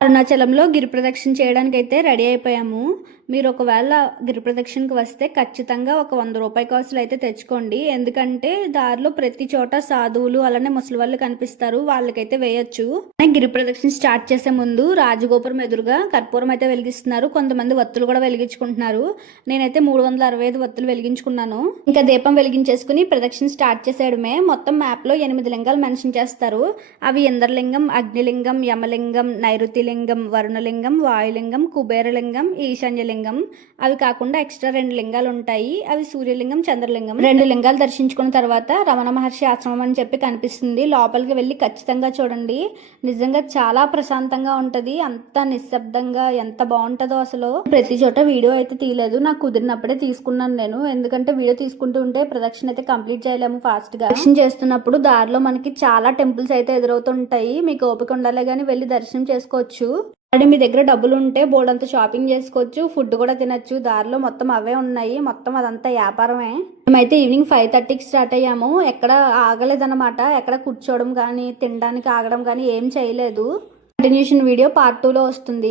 అరుణాచలంలో గిరి ప్రదక్షిణ చేయడానికి అయితే రెడీ అయిపోయాము. మీరు ఒకవేళ గిరి ప్రదక్షిణకి వస్తే ఖచ్చితంగా ఒక 100 రూపాయి కాసులు అయితే తెచ్చుకోండి. ఎందుకంటే దారిలో ప్రతి చోట సాధువులు అలానే ముసలి వాళ్ళు కనిపిస్తారు, వాళ్ళకైతే వేయొచ్చు. గిరి ప్రదక్షిణ స్టార్ట్ చేసే ముందు రాజగోపురం ఎదురుగా కర్పూరం అయితే వెలిగిస్తున్నారు. కొంతమంది వత్తులు కూడా వెలిగించుకుంటున్నారు. నేనైతే 365 వత్తులు వెలిగించుకున్నాను. ఇంకా దీపం వెలిగించేసుకుని ప్రదక్షిణ స్టార్ట్ చేసేయడమే. మొత్తం మ్యాప్ లో 8 లింగాలు మెన్షన్ చేస్తారు. అవి ఇంద్రలింగం, అగ్నిలింగం, యమలింగం, నైరుతి లింగం, వరుణలింగం, వాయులింగం, కుబేరలింగం, ఈశాన్యలింగం. అవి కాకుండా ఎక్స్ట్రా 2 లింగాలు ఉంటాయి. అవి సూర్యలింగం, చంద్రలింగం. 2 లింగాలు దర్శించుకున్న తర్వాత రమణ మహర్షి ఆశ్రమం అని చెప్పి కనిపిస్తుంది. లోపలికి వెళ్ళి ఖచ్చితంగా చూడండి. నిజంగా చాలా ప్రశాంతంగా ఉంటది. అంత నిశ్శబ్దంగా ఎంత బాగుంటుందో అసలు. ప్రతి చోట వీడియో అయితే తీయలేదు, నాకు కుదిరినప్పుడే తీసుకున్నాను నేను. ఎందుకంటే వీడియో తీసుకుంటూ ఉంటే ప్రదక్షిణ అయితే కంప్లీట్ చేయలేము ఫాస్ట్ గా. దర్శనం చేస్తున్నప్పుడు దారిలో మనకి చాలా టెంపుల్స్ అయితే ఎదురవుతుంటాయి. మీకు ఓపిక ఉండాలి కానీ వెళ్ళి దర్శనం చేసుకోవచ్చు. అండ్ మీ దగ్గర డబ్బులు ఉంటే బోర్డంతా షాపింగ్ చేసుకోవచ్చు, ఫుడ్ కూడా తినచ్చు. దారిలో మొత్తం అవే ఉన్నాయి, మొత్తం అదంతా వ్యాపారమే. మేమైతే ఈవినింగ్ 5:30కి స్టార్ట్ అయ్యాము. ఎక్కడ ఆగలేదన్నమాట. ఎక్కడ కూర్చోవడం కానీ తినడానికి ఆగడం కానీ ఏం చేయలేదు. కంటిన్యూషన్ వీడియో పార్ట్ 2లో వస్తుంది.